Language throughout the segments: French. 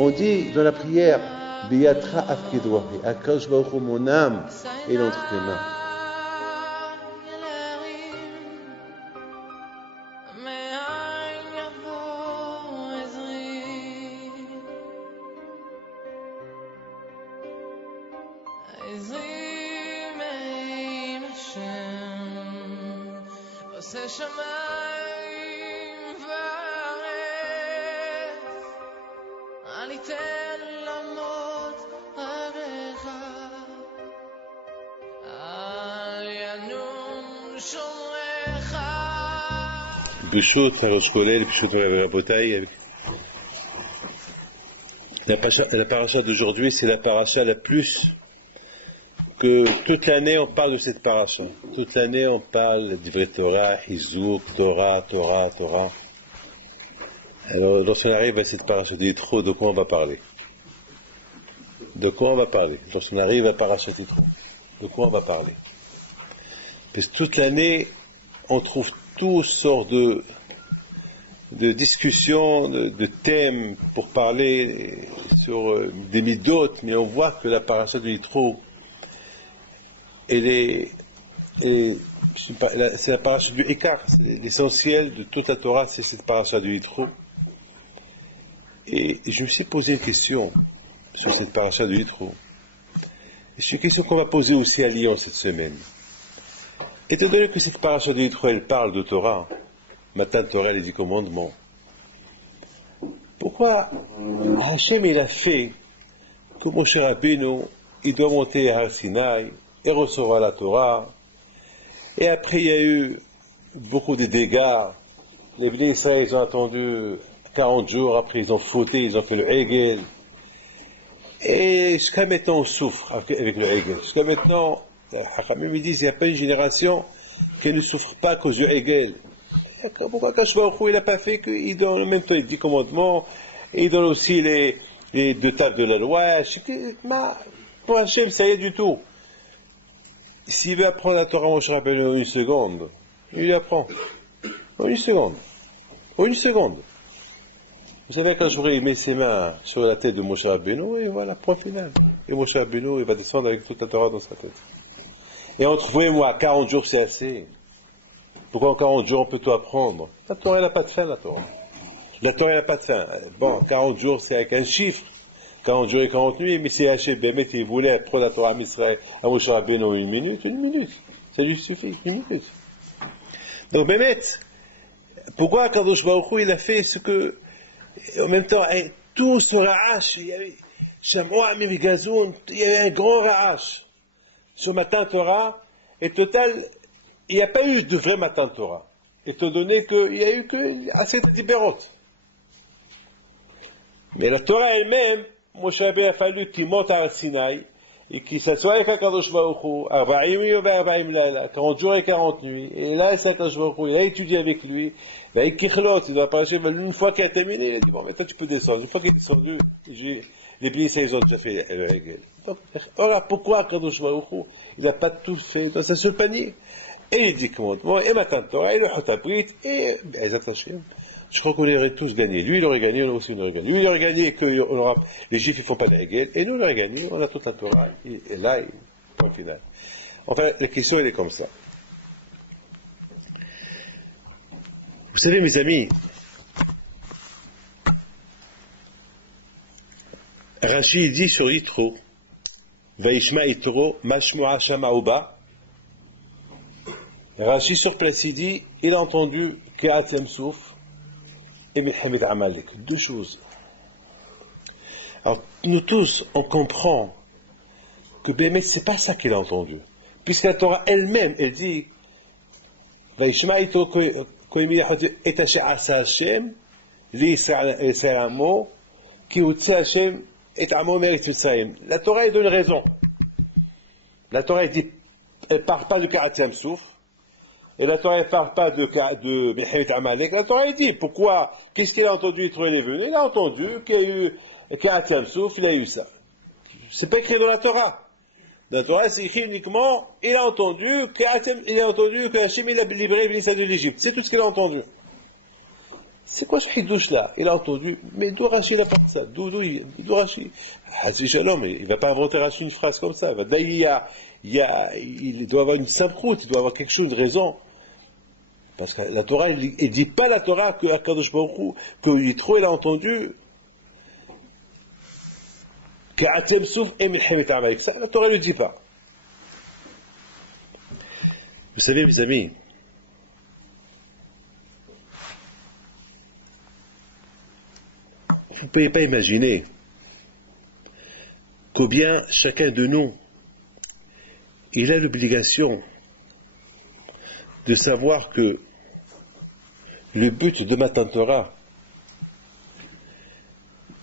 On dit dans la prière, Biyatra afkedwahi, Akadosh Baruch Hu, mon âme est entre tes mains. Bishut, Rosh Kolel, Bishut Rabotai. La paracha d'aujourd'hui, c'est la paracha la plus que toute l'année on parle de cette paracha. Toute l'année on parle d'Ivret Torah, Hizouk, Torah. Alors lorsqu'on arrive à cette paracha de Yitro, de quoi on va parler? Lorsqu'on arrive à paracha Yitro, de quoi on va parler? Parce que toute l'année on trouve toutes sortes de discussions, de thèmes pour parler sur des midotes, mais on voit que la paracha de Yitro, c'est la paracha du Ekar, c'est l'essentiel de toute la Torah, c'est cette paracha de Yitro. Et je me suis posé une question sur cette paracha de Yitro. C'est une question qu'on va poser aussi à Lyon cette semaine. Étant donné que cette paracha de Yitro, elle parle de Torah, Matan Torah, les 10 commandements, pourquoi Hachem il a fait que Moshe Rabbeinu, il doit monter à Har Sinaï et recevoir la Torah, et après il y a eu beaucoup de dégâts, les Bnei Israël ils ont attendu 40 jours, après ils ont fauté, ils ont fait le Hegel, et jusqu'à maintenant on souffre avec le Hegel, jusqu'à maintenant, Hachamim ils disent il n'y a pas une génération qui ne souffre pas à cause du Hegel. Pourquoi Akadosh Baruch Hu, il n'a pas fait qu'il donne en même temps les 10 commandements, et il donne aussi les 2 tables de la loi? Pour Hachem, ça y est du tout. S'il veut apprendre la Torah, Moshe Rabbeinu, en une seconde, il lui apprend. En une seconde. Vous savez, quand il met ses mains sur la tête de Moshe Rabbeinu, et voilà, point final. Et Moshe Rabbeinu, il va descendre avec toute la Torah dans sa tête. Et entre vous et moi, 40 jours, c'est assez. Pourquoi en 40 jours on peut tout apprendre? La Torah elle n'a pas de fin, la Torah. La Torah elle n'a pas de fin. Bon, 40 jours c'est avec un chiffre, 40 jours et 40 nuits, mais si Hachem Bémet il voulait apprendre la Torah à Israël, à Moshe Rabbeinu une minute, ça lui suffit, une minute. Donc Bémet, pourquoi Akadosh Baruch Hu il a fait ce que, en même temps, tout ce ra'ash, il y avait Shamoua Mimigazoun, il y avait un grand ra'ash sur Matan Torah, et total, il n'y a pas eu de vrai Matan Torah, étant donné qu'il n'y a eu que assez de libérotes. Mais la Torah elle-même, Moshe Rabbeinu a fallu qu'il monte à Sinaï et qu'il s'assoie avec Akadosh Baruch Hu, 40 jours et 40 nuits. Et là, c'est Akadosh Baruch Hu, il a étudié avec lui, il a écrit il doit parler, une fois qu'il a terminé, il a dit, bon, maintenant tu peux descendre. Une fois qu'il est descendu, les billets, ils ont déjà fait le Hegel. Alors, pourquoi Akadosh Baruch Hu, il n'a pas tout fait dans un seul panier? Et les 10 commandements, et Matan Torah, et le Hotabrit, et Ezat Hashem. Je crois qu'on aurait tous gagné. Lui, il aurait gagné, nous aussi, on aurait gagné. Lui, il aurait gagné que les Juifs ne font pas de Hegel, et nous, on aurait gagné, on a toute la Torah, et là, point final. Enfin, la question, elle est comme ça. Vous savez, mes amis, Rashi dit sur Yitro, Vaishma Yitro, Mashmu'a Shama'uba. Rashi sur place, il dit, il a entendu Ke'atem Souf et Milhamet Amalek. 2 choses. Alors, nous tous, on comprend que Bémet, c'est pas ça qu'il a entendu. Puisque la Torah elle-même, elle dit, Vaishma Yitro Koimi et Asher Asa Hashem, Li Yisrael Amo, Ki Utsa Hashem et Amo Merit Mitzrayim. La Torah, elle donne raison. La Torah, elle dit, elle parle pas de Ke'atem Souf. Et la Torah ne parle pas de Milhamet Amalek. La Torah dit pourquoi, qu'est-ce qu'il a entendu, il est venu, il a entendu qu'il y a eu Ke'atem Souf, il a eu ça. C'est pas écrit dans la Torah. Dans la Torah, c'est écrit uniquement, il a entendu que Hachem il a libéré les Israéliens de l'Égypte. C'est tout ce qu'il a entendu. C'est quoi ce hidouche là? Il a entendu, mais d'où Rachid apporte ça? D'où Rachid? Hazzi Shalom, il ne va pas inventer Rachid une phrase comme ça. Il doit avoir une simple route, il doit avoir quelque chose de raison. Parce que la Torah, il ne dit pas la Torah que Akadosh Baruch Hu, que Yitro, il a entendu que Atem Souf et Milchemet Amalek. Ça, la Torah ne le dit pas. Vous savez, mes amis, vous ne pouvez pas imaginer combien chacun de nous, il a l'obligation de savoir que le but de Matan Torah,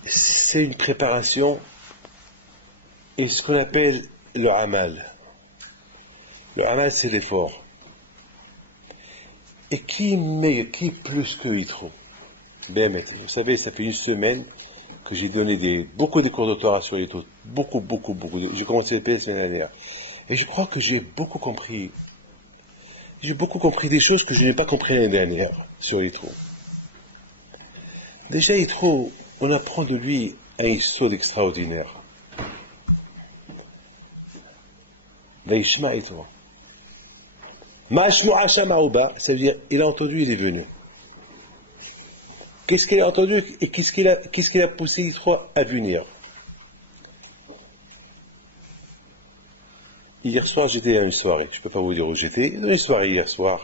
c'est une préparation et ce qu'on appelle le Amal. Le Amal, c'est l'effort. Et qui plus que Yitro? Vous savez, ça fait une semaine que j'ai donné beaucoup de cours de Torah sur Yitro. Beaucoup. J'ai commencé la semaine dernière. Et je crois que j'ai beaucoup compris. J'ai beaucoup compris des choses que je n'ai pas compris l'année dernière sur Yitro. Déjà, Yitro, on apprend de lui un histoire extraordinaire. Vaishma Yitro. Ma'ashmu'a shama'uba, ça veut dire, il a entendu, il est venu. Qu'est-ce qu'il a entendu et qu'est-ce qu'il a poussé Yitro à venir? Hier soir, j'étais à une soirée. Je ne peux pas vous dire où j'étais. Dans une soirée hier soir.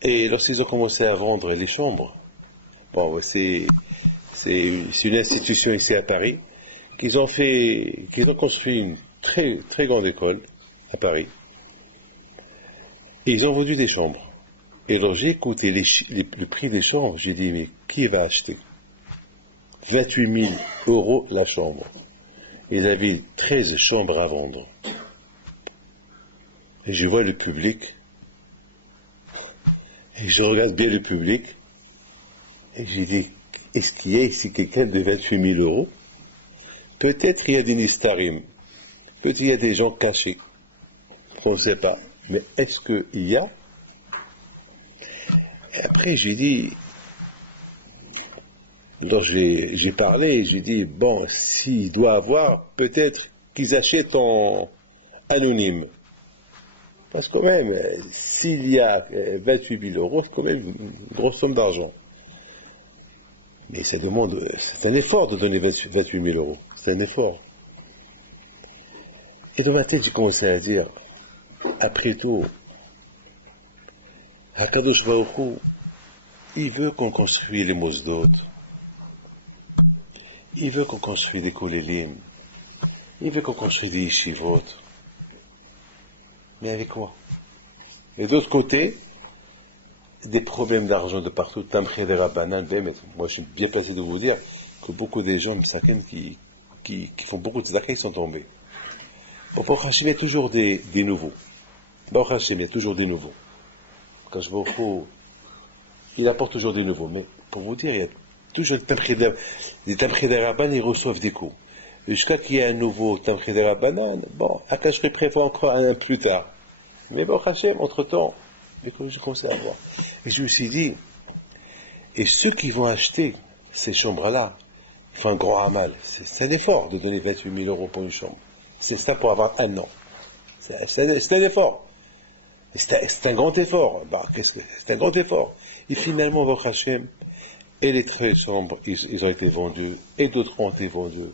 Et lorsqu'ils ont commencé à vendre les chambres, bon, c'est une institution ici à Paris, qu'ils ont construit une très, très grande école à Paris. Et ils ont vendu des chambres. Et alors j'ai écouté le prix des chambres, j'ai dit, mais qui va acheter? 28 000 € la chambre. Ils avaient 13 chambres à vendre. Et je vois le public, et je regarde bien le public, et j'ai dit, est-ce qu'il y a ici quelqu'un de 28 000 €? Peut-être il y a des nistarim, peut-être il y a des gens cachés, on ne sait pas, mais est-ce qu'il y a? Et après j'ai dit, donc j'ai parlé, j'ai dit, bon, s'il doit avoir, peut-être qu'ils achètent en anonyme. Parce que quand même, s'il y a 28 000 €, c'est quand même une grosse somme d'argent. Mais ça demande, c'est un effort de donner 28 000 €. C'est un effort. Et dans ma tête, j'ai commencé à dire, après tout, Hakadosh Baruch Hu, il veut qu'on construise les mosdot. Il veut qu'on construise des kolélim. Il veut qu'on construise des yeshivot. Mais avec quoi? Et d'autre côté, des problèmes d'argent de partout. Tamché des rabbanan, moi je suis bien placé de vous dire que beaucoup des gens qui font beaucoup de tzedaka, ils sont tombés. Au Baruch Hashem, il y a toujours des nouveaux. Baruch Hashem, il y a toujours des nouveaux. Quand je vois il apporte toujours des nouveaux. Mais pour vous dire, il y a toujours des tamché des rabbanan, ils reçoivent des coups. Jusqu'à qu'il y ait un nouveau tamché des rabbanan, bon, Akash prévoit encore un plus tard. Mais Baruch Hashem, entre-temps, j'ai commencé à voir. Et je me suis dit, et ceux qui vont acheter ces chambres-là, font un grand amal. C'est un effort de donner 28 000 € pour une chambre. C'est ça pour avoir un an. C'est un effort. C'est un grand effort. C'est un grand effort. Et finalement, Baruch Hashem, et les 13 chambres, ils ont été vendus, et d'autres ont été vendus.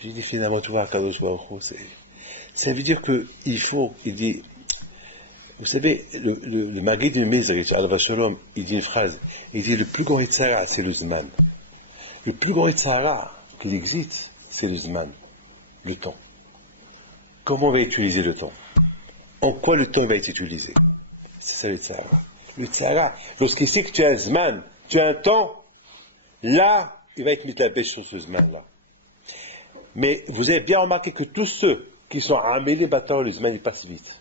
J'ai dit finalement, tu vois, Kadosh Baruch Hu, ça veut dire il dit, vous savez, le Maguid du Mizrach, Alav Shalom, il dit une phrase, il dit le plus grand Yitzhara, c'est le Zman. Le plus grand Yitzhara qu'il existe, c'est le Zman, le temps. Comment on va utiliser le temps? En quoi le temps va être utilisé? C'est ça le Yitzhara. Le Yitzhara, lorsqu'il sait que tu as un Zman, tu as un temps, là, il va être mis la pêche sur ce Zman-là. Mais vous avez bien remarqué que tous ceux qui sont améliorés bâtard, le Zman, il passe vite.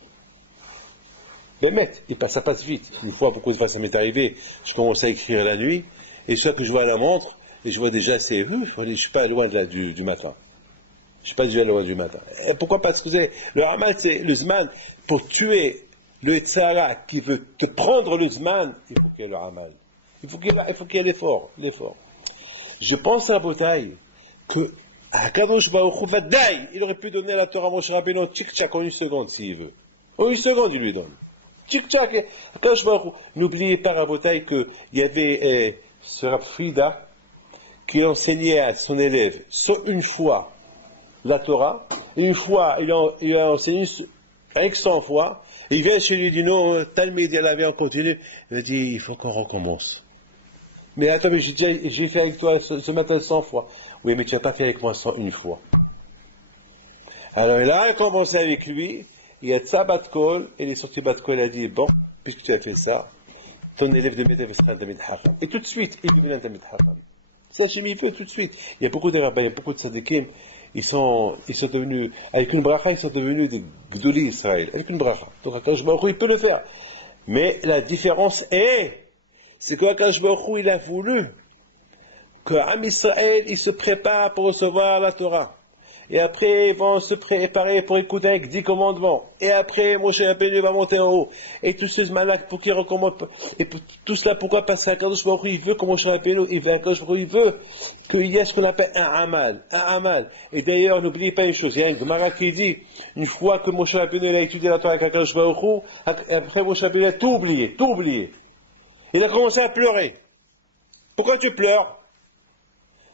Ça passe vite. Une fois, beaucoup de fois, ça m'est arrivé, je commençais à écrire la nuit, et chaque que je vois la montre, et je vois déjà, je ne suis pas loin du matin. Je ne suis pas déjà loin du matin. Et pourquoi? Parce que le Hamal, c'est le Zman, pour tuer le Tzara qui veut te prendre le Zman, il faut qu'il y ait le Amal. Il faut qu'il y ait l'effort. Je pense à Botaï que Akadosh Baruch Hu Vadaï, il aurait pu donner la Torah à Moshe Rabbeinu tchik-tchak en une seconde s'il veut. En une seconde, il lui donne. Tchik-tchak, Akadosh Baruch Hu. N'oubliez pas à Botaï qu'il y avait ce Rab Frida qui enseignait à son élève une fois la Torah, et une fois il a enseigné avec 100 fois, et il vient chez lui et dit non, Talmud, il avait en continu, il me dit il faut qu'on recommence. Mais attends, mais j'ai fait avec toi ce matin 100 fois. Oui, mais tu n'as pas fait avec moi une fois. Alors il a recommencé avec lui, il y a Tzabat Kol, et il est sorti Bat Kol, il a dit bon, puisque tu as fait ça, ton élève de Metev sera un Tamid Hacham. Et tout de suite, il devient un Tamid Hacham. Ça, chez Mifeu, tout de suite. Il y a beaucoup de rabbins, il y a beaucoup de sadikim, ils sont devenus, avec une bracha, ils sont devenus des Gdouli Israël, avec une bracha. Donc, Akadosh Baruch Hu, il peut le faire. Mais la différence c'est que Akadosh Baruch Hu, il a voulu que Am Israël, il se prépare pour recevoir la Torah. Et après, ils vont se préparer pour écouter avec 10 commandements. Et après, Moshe Rabbeinu va monter en haut. Et tous ces malades pour qu'ils recommandent. Et tout cela, pourquoi? Parce qu'Akadosh Baruch Hu, il veut que Moshe Rabbeinu, il veut qu'il y ait ce qu'on appelle un amal. Et d'ailleurs, n'oubliez pas une chose. Il y a un Gemara qui dit, une fois que Moshe Rabbeinu a étudié la Torah avec Akadosh Baruch Hu, après Moshe Rabbeinu a tout oublié. Il a commencé à pleurer. Pourquoi tu pleures?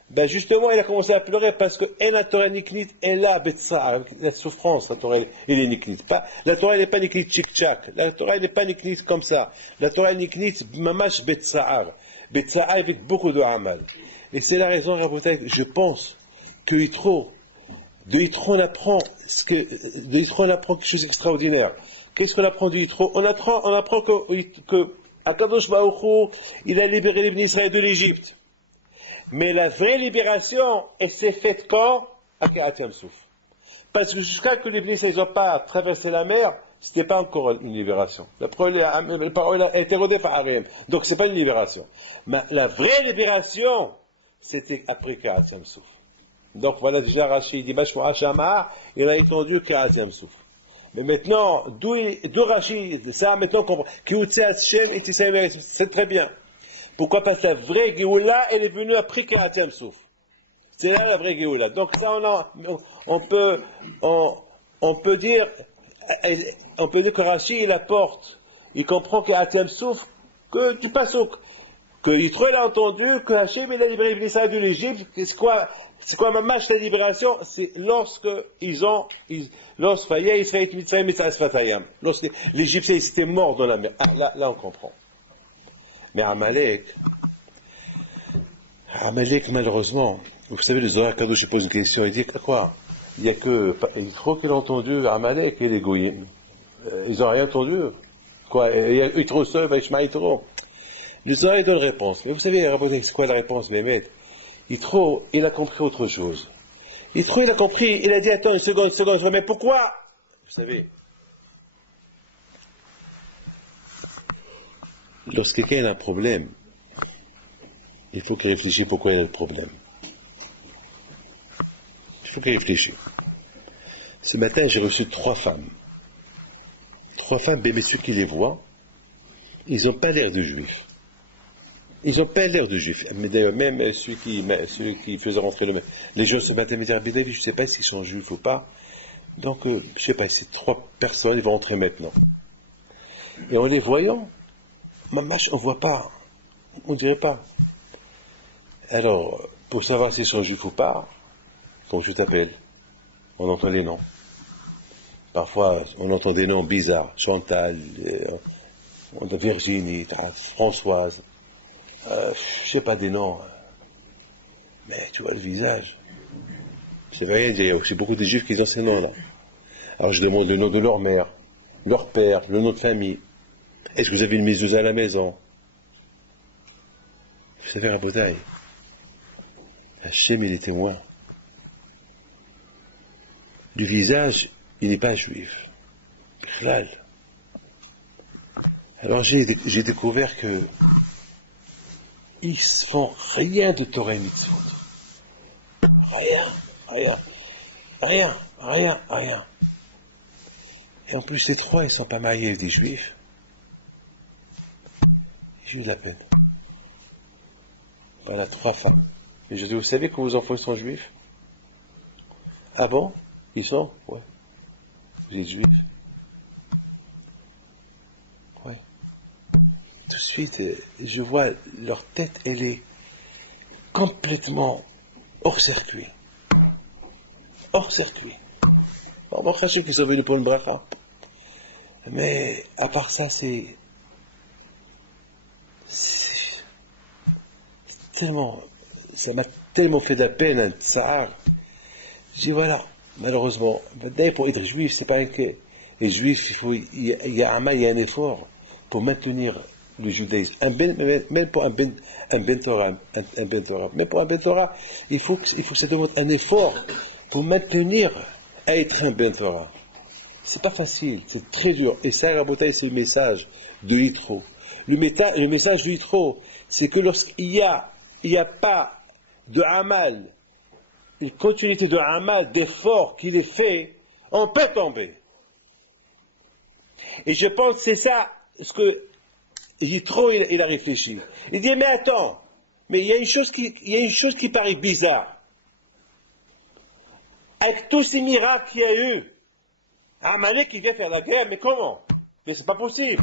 Ben justement, il a commencé à pleurer parce que la Torah niknit est là, Betsa'ar, la souffrance, la Torah, elle est niknit. La Torah, elle n'est pas niknit tchik-tchak. La Torah, elle n'est pas niknit comme ça. La Torah, elle est niknit mamash Betsa'ar. Betsa'ar avec beaucoup de amal. Et c'est la raison, Rabotai, je pense que de Yitro, on apprend quelque chose d'extraordinaire. Qu'est-ce qu'on apprend de Yitro? On apprend que Akadosh Baruch Hu, il a libéré les Bnei Israël de l'Égypte. Mais la vraie libération, elle s'est faite quand? À Kehat Souf. Parce que jusqu'à que les Bnei Israël n'ont pas traversé la mer, ce n'était pas encore une libération. La parole a été rodée par Ariam. Donc ce n'est pas une libération. Mais la vraie libération, c'était après Kehat Souf. Donc voilà déjà Rachid dit Bashwa Shama, il a entendu Kehat Souf. Mais maintenant, d'où Rachid, ça maintenant comprend. C'est très bien. Pourquoi? Parce que la vraie Géoula, elle est venue après Kehat Souf. C'est là la vraie Géoula. Donc ça, on peut dire que Rachid, il apporte, il comprend Kehat Souf, que du Passouk. Que Yitro, il a entendu que Hachem, il a libéré les Israël de l'Égypte. C'est quoi ma marche de libération? C'est lorsque l'Égyptien, était mort dans la mer. Ah, là, on comprend. Mais Amalek, malheureusement, vous savez, le Zohar Kadosh pose une question, il dit quoi? Il y a que Yitro qu'il a entendu Amalek et les Goyim. Ils n'ont rien entendu. Quoi? Il y a Yitro seul, Vaishma Yitro. Le Zohar donne réponse. Mais vous savez, c'est quoi la réponse, Mehmet? Yitro, il a compris autre chose. Yitro, il a compris, il a dit, attends, une seconde, mais pourquoi? Vous savez, lorsque quelqu'un a un problème, il faut qu'il réfléchisse pourquoi il a le problème. Il faut qu'il réfléchisse. Ce matin, j'ai reçu 3 femmes. 3 femmes, mais ceux qui les voient, ils n'ont pas l'air de juifs. Ils n'ont pas l'air de juifs. Mais d'ailleurs, même ceux qui faisaient rentrer les gens ce matin me disaient, je ne sais pas s'ils sont juifs ou pas. Donc, je ne sais pas, ces 3 personnes, ils vont rentrer maintenant. Et en les voyant, mamash, on ne voit pas. On ne dirait pas. Alors, pour savoir s'ils sont juifs ou pas, quand je t'appelle, on entend les noms. Parfois, on entend des noms bizarres. Chantal, Virginie, Françoise. Je ne sais pas des noms. Mais tu vois le visage. Ça ne veut rien dire. C'est beaucoup de juifs qui ont ces noms-là. Alors je demande le nom de leur mère, leur père, le nom de famille. Est-ce que vous avez une mezouza à la maison? Vous savez, Rabotai, Hachem, il est témoin. Du visage, il n'est pas juif. Bichlal. Alors j'ai découvert que ils ne font rien de Torah et Mitzvot. Rien. Et en plus, les trois, ils ne sont pas mariés avec des juifs. J'ai eu de la peine. Voilà, trois femmes. Mais je dis, vous savez que vos enfants sont juifs? Ah bon? Ils sont? Ouais. Vous êtes juifs? Ouais. Tout de suite, je vois leur tête, elle est complètement hors circuit. Hors circuit. Bon, je sais qu'ils sont venus pour une bracha. Mais à part ça, c'est tellement, ça m'a tellement fait de la peine, un tsar. Je dis voilà, malheureusement, d'ailleurs pour être juif, c'est pas que les juifs, il y a un effort pour maintenir le judaïsme. Même pour un ben Torah, même pour un ben Torah, il faut que ça demande un effort pour maintenir à être un ben Torah. C'est pas facile, c'est très dur. Et ça, Rabotai, c'est le message de Yitro. Le message de Yitro, c'est que lorsqu'il n'y a pas de amal, une continuité de amal, d'effort qu'il est fait, on peut tomber. Et je pense que c'est ça ce que Yitro il a réfléchi. Il dit mais attends, mais il y a une chose qui paraît bizarre. Avec tous ces miracles qu'il y a eu, Amalek qui vient faire la guerre, mais comment? Mais c'est pas possible.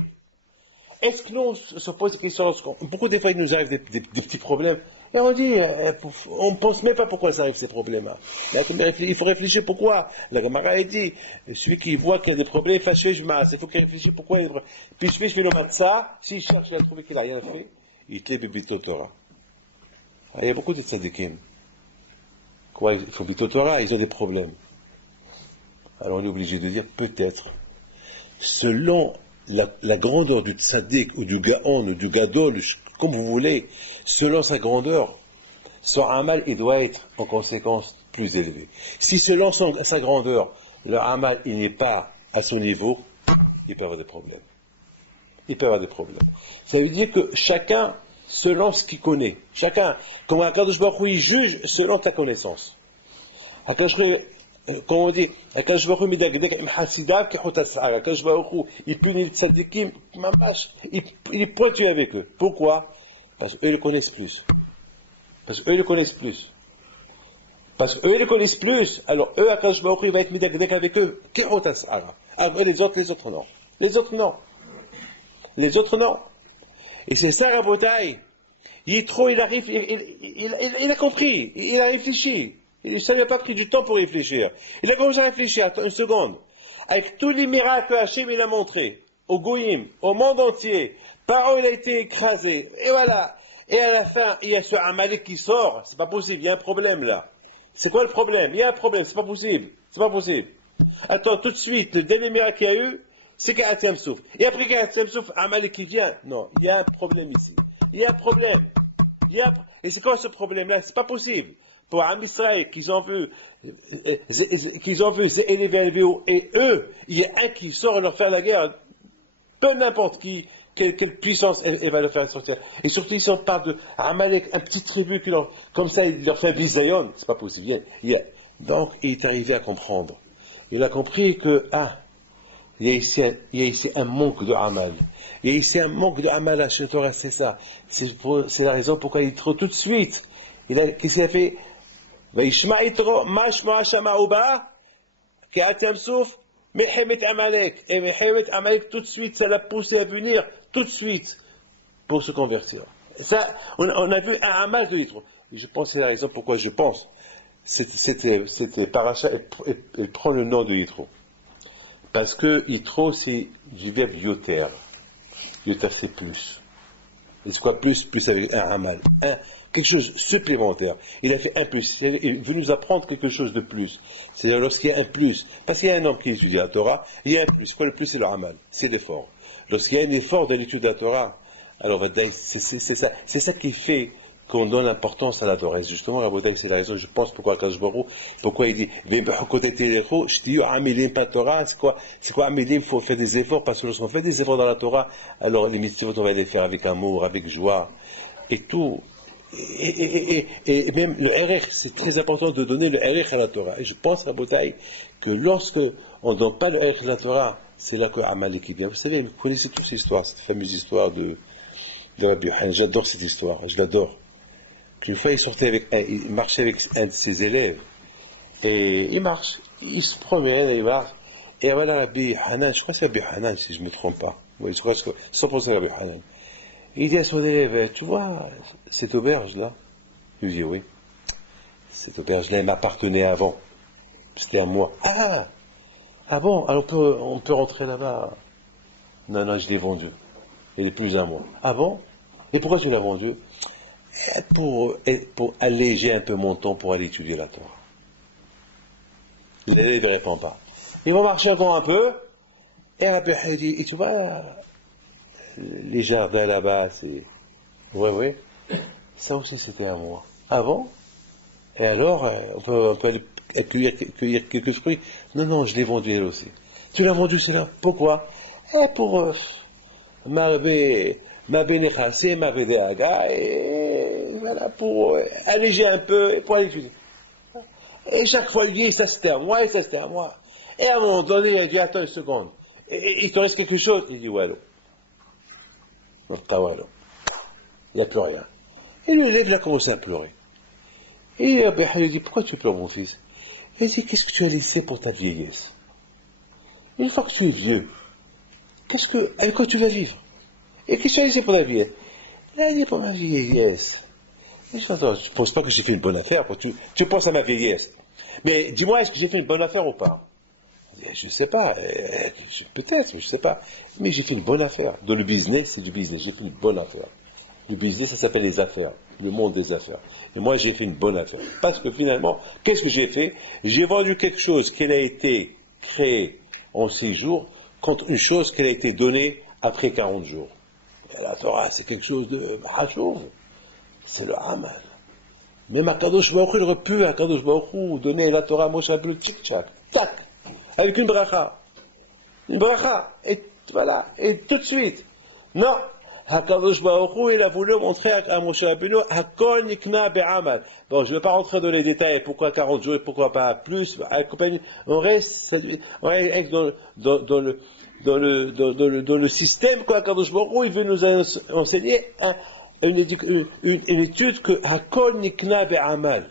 Est-ce que l'on se pose des questions? Beaucoup des fois il nous arrive des petits problèmes, et on dit, on ne pense même pas pourquoi ça arrive ces problèmes-là. Il faut réfléchir pourquoi. La Gemara a dit, celui qui voit qu'il y a des problèmes, fâché, je masse. Il faut qu'il réfléchisse pourquoi il y a des problèmes. Puis je fais le matzah, s'il cherche, il a trouvé qu'il n'a rien fait, il te bibito Torah. Il y a beaucoup de tzadikim. Quoi, il faut bibito Torah, ils ont des problèmes. Alors on est obligé de dire peut-être, selon la grandeur du tzaddik ou du gaon ou du gadol, comme vous voulez, selon sa grandeur, son amal il doit être en conséquence plus élevé. Si selon sa grandeur, le amal il n'est pas à son niveau, il peut avoir des problèmes. Il peut avoir des problèmes. Ça veut dire que chacun, selon ce qu'il connaît, chacun, comme Akadosh Baruch Hu, il juge selon ta connaissance. Comme on dit, Akadosh Baruch Hu il punit les tzadikim, il est pointu avec eux. Pourquoi? Parce qu'eux ils le connaissent plus. Parce qu'eux ils le connaissent plus. Parce qu'eux ils le connaissent plus. Alors eux, Akadosh Baruch Hu, il va être midagdek avec eux. Alors les autres non. Les autres non. Les autres non. Et c'est ça, Rabotai. Yitro, il arrive, il a compris, il a réfléchi. Ça ne lui a pas pris du temps pour réfléchir. Il a commencé à réfléchir, attends une seconde. Avec tous les miracles que Hachem il a montrés, au Goïm, au monde entier, par où il a été écrasé, et voilà. Et à la fin, il y a ce Amalek qui sort, c'est pas possible, il y a un problème là. C'est quoi le problème? Il y a un problème, c'est pas possible. C'est pas possible. Attends, tout de suite, le dernier miracle qu'il y a eu, c'est qu'Atem souffre. Et après qu'Atem souffre, Amalek qui vient. Non, il y a un problème ici. Il y a un problème. Et c'est quoi ce problème-là? C'est pas possible. Pour Am Israël, qu'ils ont vu élever et eux, il y a un qui sort leur faire la guerre, peu n'importe qui, quelle puissance elle va leur faire sortir. Et surtout, ils parlent de Amalek, un petit tribu qui comme ça, il leur fait un bisayon, c'est pas possible. Donc, il est arrivé à comprendre. Il a compris que, il y a ici un manque de Amal. Il y a ici un manque de Amal à chez Torah, c'est ça. C'est la raison pourquoi il trouve tout de suite. Qu'est-ce qu'il a fait? וישמע יתרו, מה שמוע שמע ובא, כי אתם סוף, מלחמת עמלק. Et מלחמת עמלק, tout de suite, ça l'a poussé à venir, tout de suite, pour se convertir. Ça, on a vu un amal de Yitro. Et je pense que c'est la raison pourquoi je pense. C'était paracha, elle prend le nom de Yitro. Parce que Yitro, c'est du verbe yoter. Yoter, c'est plus. Et c'est quoi plus? Plus avec un amal. Quelque chose supplémentaire. Il a fait un plus. Il veut nous apprendre quelque chose de plus. C'est-à-dire lorsqu'il y a un plus. Parce qu'il y a un homme qui étudie la Torah, il y a un plus. Quoi le plus? C'est le amal. C'est l'effort. Lorsqu'il y a un effort de l'étude de la Torah, alors c'est ça qui fait qu'on donne l'importance à la Torah. Et justement, Rabotai, c'est la raison, je pense, pourquoi il dit, c'est quoi Amélim? Il faut faire des efforts, parce que lorsqu'on fait des efforts dans la Torah, alors les mitzvot, on va les faire avec amour, avec joie. Et tout. Et même le erech, c'est très important de donner le erech à la Torah. Et je pense, Rabotai, que lorsque on ne donne pas le erech à la Torah, c'est là que Amalek vient. Vous savez, vous connaissez toute cette histoire, cette fameuse histoire de Rabbi Yochanan. J'adore cette histoire, je l'adore. Qu'une fois, il marchait avec un de ses élèves, et il se promène, et il marche, et voilà Rabbi Hanan, je crois que c'est Rabbi Hanan, si je ne me trompe pas. Oui, je crois que c'est 100% Rabbi Hanan. Il dit à son élève, tu vois, cette auberge-là? Il lui dit, oui. Cette auberge-là, elle m'appartenait avant. C'était à moi. Ah bon, alors on peut rentrer là-bas? Non, non, je l'ai vendue. Elle est plus à moi. Ah bon? Et pourquoi tu l'as vendue? Pour alléger un peu mon temps pour aller étudier la Torah. L'élève ne répond pas. Ils vont marcher encore un peu, et Rabbi Yochanan dit, et tu vois, les jardins là-bas, c'est... Oui, ça aussi c'était à moi. Ah bon? Et alors, on peut aller cueillir quelques fruits? Non, non, je l'ai vendu elle aussi. Tu l'as vendu cela? Pourquoi? Pour ma bénéchassé, ma bédéaga, et voilà, pour alléger un peu, et pour aller étudier. Et chaque fois, il dit, ça c'était à moi, et ça c'était à moi. Et à un moment donné, il dit, attends une seconde. Et il te reste quelque chose? Il dit, wallo. Il n'y a plus rien. Et l'élève, il a commencé à pleurer. Et Rabbi Yochanan lui dit, pourquoi tu pleures, mon fils? Il dit, qu'est-ce que tu as laissé pour ta vieillesse? Une fois que tu es vieux, avec quoi tu vas vivre? Et qu'est-ce que tu as laissé pour ta vieillesse? Il a dit, pour ma vieillesse. Et je dis, attends, tu ne penses pas que j'ai fait une bonne affaire? Tu penses à ma vieillesse. Mais dis-moi, est-ce que j'ai fait une bonne affaire ou pas? Je ne sais pas, peut-être, mais je ne sais pas. Mais j'ai fait une bonne affaire. Dans le business, c'est du business. J'ai fait une bonne affaire. Le business, ça s'appelle les affaires, le monde des affaires. Et moi, j'ai fait une bonne affaire. Parce que finalement, qu'est-ce que j'ai fait? J'ai vendu quelque chose qui a été créé en 6 jours contre une chose qui a été donnée après 40 jours. Et la Torah, c'est quelque chose de mahachouv. C'est le Hamal. Même Akadosh Baruch Hu, il aurait pu, Akadosh Baruch Hu, donner la Torah à Moshe Rabbeinu, tchik-tchak, tac, avec une bracha. Une bracha. Et voilà. Et tout de suite. Non. Hakadosh Baruch Hu, il a voulu montrer à Moshe Rabbeinu, Hakol nikna be'amal. Bon, je ne vais pas rentrer dans les détails, pourquoi 40 jours et pourquoi pas plus. On reste dans le système, quoi. Hakadosh Baruch Hu, il veut nous enseigner une étude que Hakol nikna be'amal.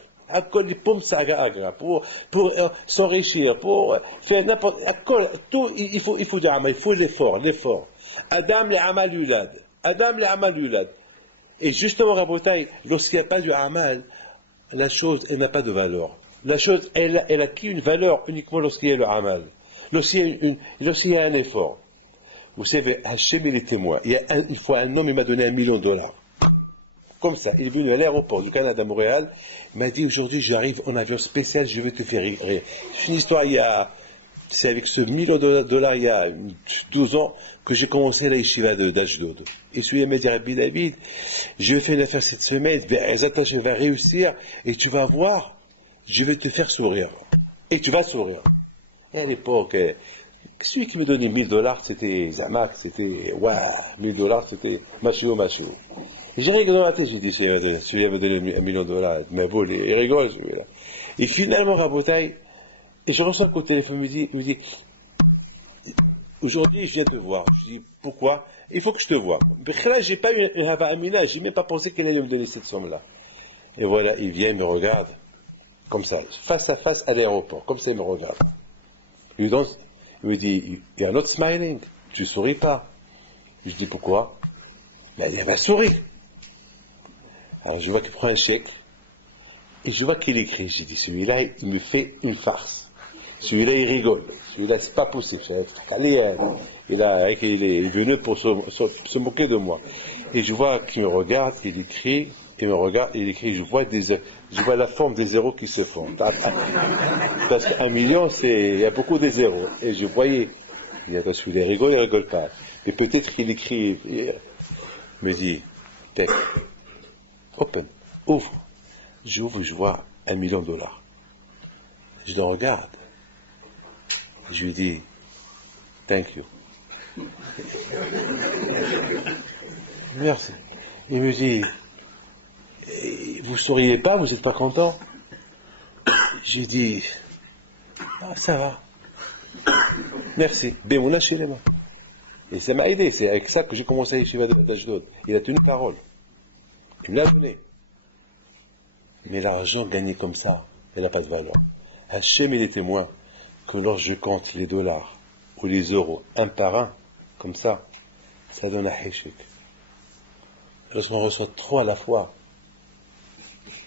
Pour s'enrichir, pour faire n'importe quoi, tout, il faut du amal, il faut l'effort. Adam le amal yulad. Adam le amal yulad. Et justement, Rabotai, lorsqu'il n'y a pas du amal, la chose, elle n'a pas de valeur. La chose, elle acquis une valeur uniquement lorsqu'il y a le amal. Lorsqu'il y a un effort. Vous savez, Hachem, il est témoin. Une fois, un homme, il m'a donné $1 million. Comme ça, il est venu à l'aéroport du Canada à Montréal, il m'a dit, aujourd'hui, j'arrive en avion spécial, je vais te faire rire. C'est une histoire, c'est avec ce $1 million, il y a 12 ans, que j'ai commencé la yeshiva d'Ashdod. Et celui-là m'a dit, Rabbi David, je vais faire une affaire cette semaine, je vais réussir, et tu vas voir, je vais te faire sourire. Et tu vas sourire. Et à l'époque, celui qui me donnait $1 000, c'était Zamak, c'était, waouh, $1 000, c'était Machio. Et j'ai rigolé dans la tête, j'ai dit, celui-là m'a donné $1 million, mais bon, il rigole, celui-là. Et finalement, Rabotai, et je reçois qu'au téléphone, il me dit, aujourd'hui, je viens te voir. Je dis, pourquoi? Il faut que je te voie. Mais là, j'ai pas eu un Hava Amina, j'ai même pas pensé qu'il allait me donner cette somme-là. Et voilà, il vient, il me regarde, comme ça, face à face à l'aéroport, comme ça, il me regarde. Il me dit, you're not smiling, tu souris pas. Je dis, pourquoi? Il m'a souri. Alors je vois qu'il prend un chèque, et je vois qu'il écrit. J'ai dit, celui-là, il me fait une farce. Celui-là, il rigole. Celui-là, c'est pas possible. Il est venu pour se moquer de moi. Et je vois qu'il me regarde, il écrit, je vois la forme des zéros qui se font. Parce qu'1 million, il y a beaucoup de zéros. Et je voyais, il dit, attends, celui-là, il rigole pas. Mais peut-être qu'il écrit, il me dit, tac, open, ouvre. J'ouvre, je vois $1 million. Je le regarde. Je lui dis, thank you. Merci. Il me dit, vous ne souriez pas, vous n'êtes pas content? J'ai dit, ah, ça va. Merci. Bémouna chez les mains. Et ça m'a aidé. C'est avec ça que j'ai commencé à Yeshiva d'Ashdod. Il a tenu parole. Il me l'a donné. Mais l'argent gagné comme ça, il n'a pas de valeur. Hachem, il est témoin que lorsque je compte les dollars ou les euros un par un, comme ça donne un héchik. Lorsqu'on reçoit trop à la fois,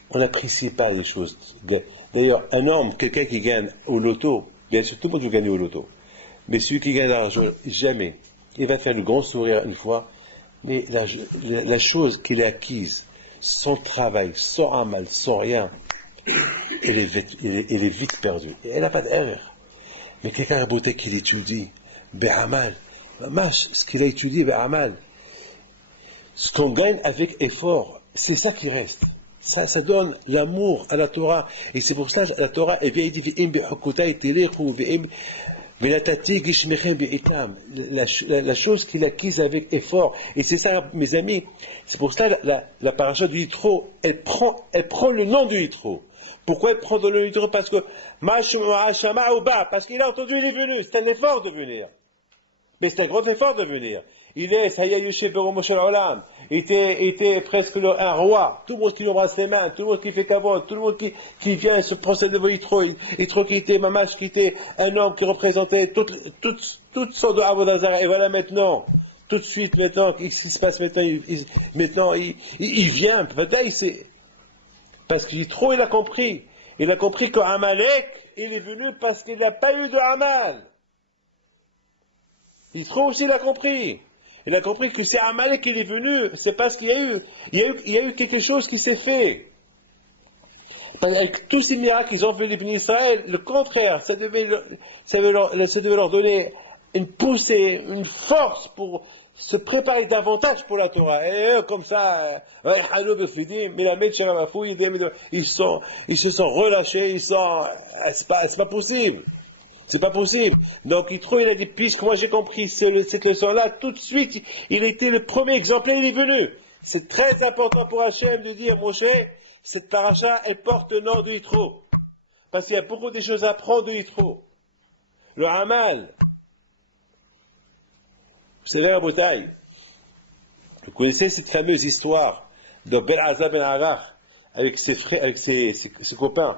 on n'apprécie pas les choses. D'ailleurs, un homme, quelqu'un qui gagne au loto, bien sûr, tout le monde veut gagner au loto. Mais celui qui gagne l'argent, jamais. Il va faire le grand sourire une fois, mais la chose qu'il a acquise, sans travail, sans amal, sans rien, elle est vite perdue. Elle n'a pas d'erreur. Mais quelqu'un a beauté qu'il étudie, Be'amal, ce qu'il a étudié, Be'amal, ce qu'on gagne avec effort, c'est ça qui reste. Ça donne l'amour à la Torah. Et c'est pour ça que la Torah, elle vient dire, la chose qu'il acquise avec effort. Et c'est ça, mes amis, c'est pour ça la paracha du Yitro, elle prend le nom du Yitro. Pourquoi elle prend le nom du Yitro? Parce que, parce qu'il a entendu, il est venu. C'est un effort de venir. Mais c'est un grand effort de venir. Il était presque un roi. Tout le monde qui lui embrasse les mains, tout le monde qui fait kavod, tout le monde qui vient et se procède devant Yitro. Yitro qui était mamash, qui était un homme qui représentait toutes sortes de avodazara. Et voilà maintenant, tout de suite maintenant, qu'est-ce qui se passe maintenant? Il vient, peut-être, parce que Yitro, il a compris. Il a compris qu'Amalek, il est venu parce qu'il n'a pas eu de Amal. Yitro aussi l'a compris. Il a compris que c'est Amalek qui est venu, c'est parce qu'il y a eu quelque chose qui s'est fait. Avec tous ces miracles qu'ils ont fait les bénis Israël, le contraire, ça devait leur donner une poussée, une force pour se préparer davantage pour la Torah. Et eux, comme ça, ils se sont relâchés, c'est pas possible. C'est pas possible. Donc, il a dit, puisque moi j'ai compris cette leçon-là, tout de suite, il était le premier exemplaire, il est venu. C'est très important pour Hachem de dire, Moshe, cette paracha, elle porte le nom de Yitro. Parce qu'il y a beaucoup de choses à apprendre de Yitro. Le Hamal. Vous savez, à Botaï, vous connaissez cette fameuse histoire de Ben-Azar Ben Arach avec ses frères, avec ses copains,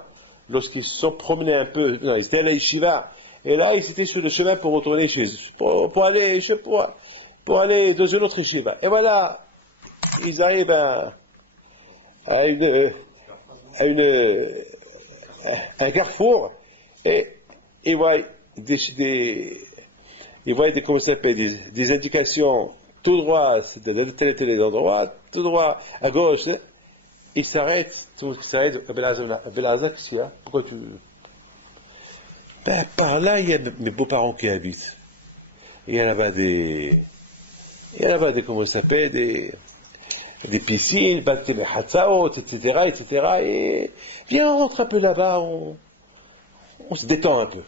lorsqu'ils se sont promenés un peu, non, ils étaient à la yeshiva, et là, ils étaient sur le chemin pour retourner chez eux, pour aller dans une autre yeshiva. Et voilà, ils arrivent à un carrefour, et ils voient comment ça s'appelle, des indications tout droit, c'est de tel endroit, tout droit à gauche. Il s'arrête, tout le monde s'arrête. Abelazar, qu'est-ce qu'il y a? Pourquoi tu. Ben, par là, il y a mes beaux-parents qui habitent. Il y a là-bas comment ça s'appelle, des piscines, des hatzaot, etc. Et viens, on rentre un peu là-bas, on se détend un peu.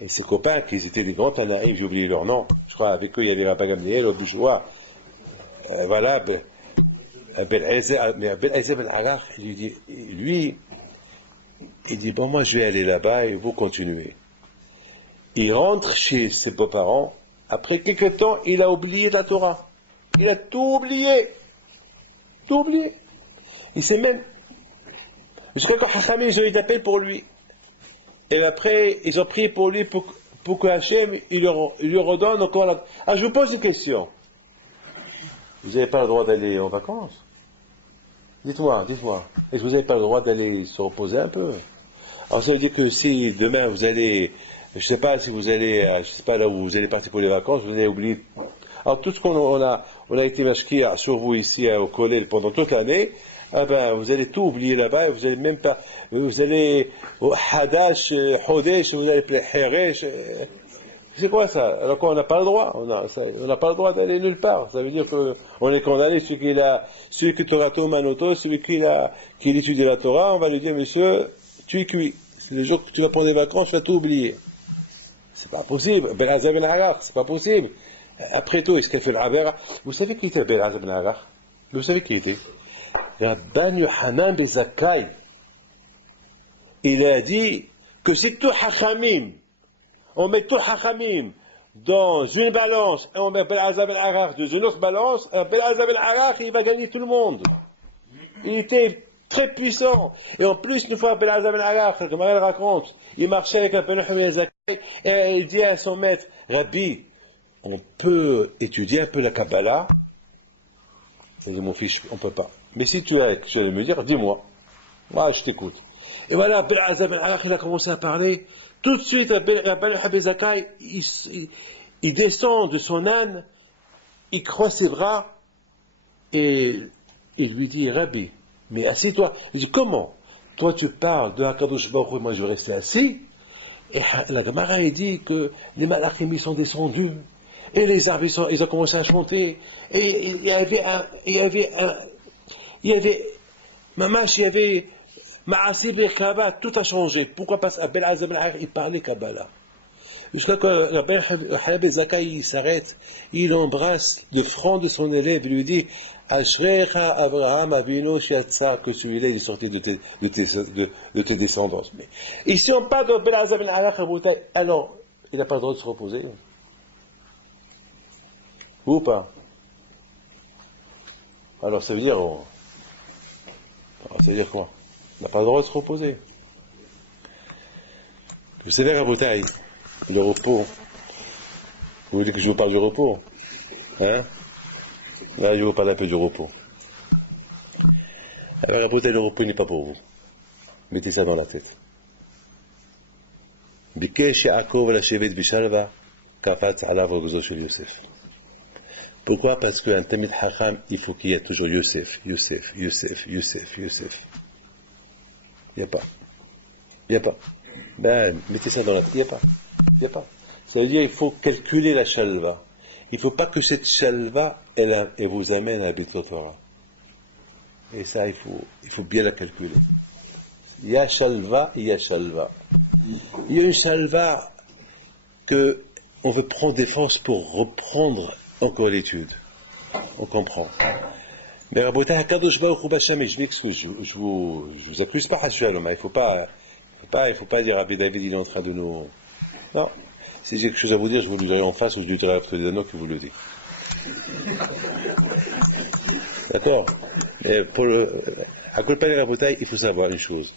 Et ses copains, qui étaient des grands tanaïm, j'ai oublié leur nom, je crois, avec eux, il y avait Rabba Gamliel, Bouchoua, voilà, mais Ben-Azar Ben Arach, lui, il dit, bon, moi, je vais aller là-bas et vous continuez. Il rentre chez ses beaux-parents, après quelque temps, il a oublié la Torah. Il a tout oublié. Tout oublié. Il s'est même, jusqu'à quand Hachamim, ils ont eu d'appel pour lui. Et après, ils ont prié pour lui, pour que Hachem, il lui redonne encore la... Ah, je vous pose une question. Vous n'avez pas le droit d'aller en vacances? Dites-moi. Est-ce que vous n'avez pas le droit d'aller se reposer un peu? Alors ça veut dire que si demain vous allez, je ne sais pas si vous allez, je sais pas là où vous allez partir pour les vacances, vous allez oublier. Alors tout ce qu'on a été mashki sur vous ici au collège pendant toute l'année, ah ben, vous allez tout oublier là-bas et vous allez même pas, vous allez au Hadash, Hodesh, vous allez appeler Heresh. C'est quoi ça? Alors qu'on n'a pas le droit, on n'a pas le droit d'aller nulle part. Ça veut dire qu'on est condamné, celui qui Torato Manoto, celui qui étudie la Torah, on va lui dire, monsieur, tu es cuit. C'est les jours que tu vas prendre des vacances, tu vas tout oublier. C'est pas possible. Ben-Azar Ben Arach, c'est pas possible. Après tout, est-ce qu'elle fait le Avera? Vous savez qui était Ben-Azar Ben Arach? Vous savez qui il était? Rabban Yohanan ben Zakkai, il a dit que si tout Hachamim, on met tout Hachamim dans une balance et on met Belazar ben Arach dans une autre balance, Belazar ben Arach, il va gagner tout le monde. Il était très puissant. Et en plus, une fois, Belazar ben Arach, comme elle raconte, il marchait avec Rabban Yohanan ben Zakkai et il dit à son maître, Rabbi, on peut étudier un peu la Kabbalah? Il dit, mon fils, on ne peut pas. Mais si tu allais me dire, dis-moi. Moi, je t'écoute. Et voilà, Belazar ben Arach, il a commencé à parler. Tout de suite, Rabban Yohanan ben Zakkai, il descend de son âne, il croise ses bras, et il lui dit, Rabbi, mais assis-toi. Il dit, comment? Toi, tu parles de Hakadosh Baruch Hu, moi, je vais rester assis. Et la Gemara, il dit que les malachim, ils sont descendus, et les arbres, ils ont commencé à chanter, et il y avait, Maaseh Berkaba, tout a changé. Pourquoi? Parce que Belazar ben Arach, il parlait Kabbalah. Jusqu'à que Rabban Yohanan ben Zakkai, il s'arrête, il embrasse le front de son élève, il lui dit, Ashrecha Abraham Avinu Shiatsa, que celui-là il est sorti de tes descendances. Mais ici on parle de Belazar ben Arach, alors il n'a pas le droit de se reposer. Ou pas? Alors ça veut dire quoi? Il n'a pas le droit de se reposer. Vous savez, Rabotai, le repos. Vous voulez que je vous parle du repos? Hein? Là, je vous parle un peu du repos. Alors, Rabotai, le repos n'est pas pour vous. Mettez ça dans la tête. Bikesh Yaakov לשבת בשלווה, קפץ עליו רגזו של יוסף. Pourquoi? Parce qu'un Tamid Hacham, il faut qu'il y ait toujours Yosef. Il n'y a pas. Ben, mettez ça dans la tête. Il n'y a pas. Ça veut dire qu'il faut calculer la shalva. Il ne faut pas que cette shalva, elle vous amène à Beit Torah. Et ça, il faut bien la calculer. Il y a shalva. Il y a une shalva que on veut prendre des forces pour reprendre encore l'étude. On comprend. Mais Rabotai, Hakadosh Baruch Hu B'Shem, je m'excuse, je vous accuse pas, Hashem, il faut pas dire Rabbi David, il est en train de nous. Non. Si j'ai quelque chose à vous dire, je vous le dirai en face ou je lui dirai après des anneaux que vous le dites. D'accord? Mais pour à Kolpani Rabotai, il faut savoir une chose.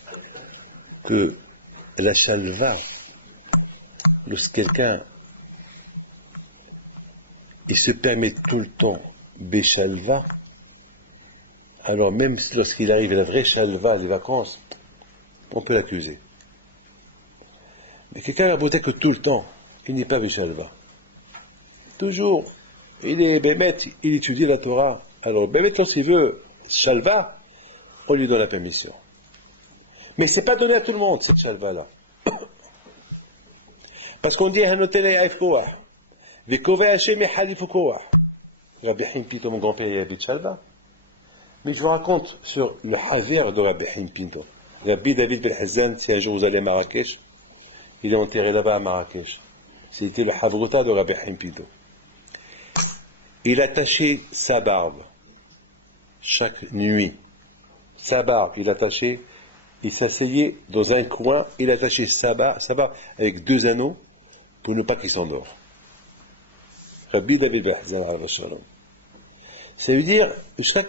Que la shalva, lorsque quelqu'un il se permet tout le temps béchalva, alors même lorsqu'il arrive à la vraie chalva, les vacances, on peut l'accuser. Mais quelqu'un a beauté que tout le temps, il n'est pas béchalva. Toujours, il est bémet, il étudie la Torah. Alors bémet, s'il veut chalva, on lui donne la permission. Mais c'est pas donné à tout le monde, cette chalva-là. Parce qu'on dit Hanotelei Aifkoah. Vekové Hashem Halifukoah. Rabbi Himpito, mon grand-père, il habite Shalva. Mais je vous raconte sur le Haver de Rabbi Himpito. Rabbi David Ben Hazan, si un jour vous allez à Marrakech, il est enterré là-bas à Marrakech. C'était le Havrota de Rabbi Himpito. Il attachait sa barbe chaque nuit. Sa barbe, il s'asseyait dans un coin, il attachait sa barbe avec 2 anneaux pour ne pas qu'il s'endort. Rabbi David Ben Hazan al-Shalom. Ça veut dire, qu'à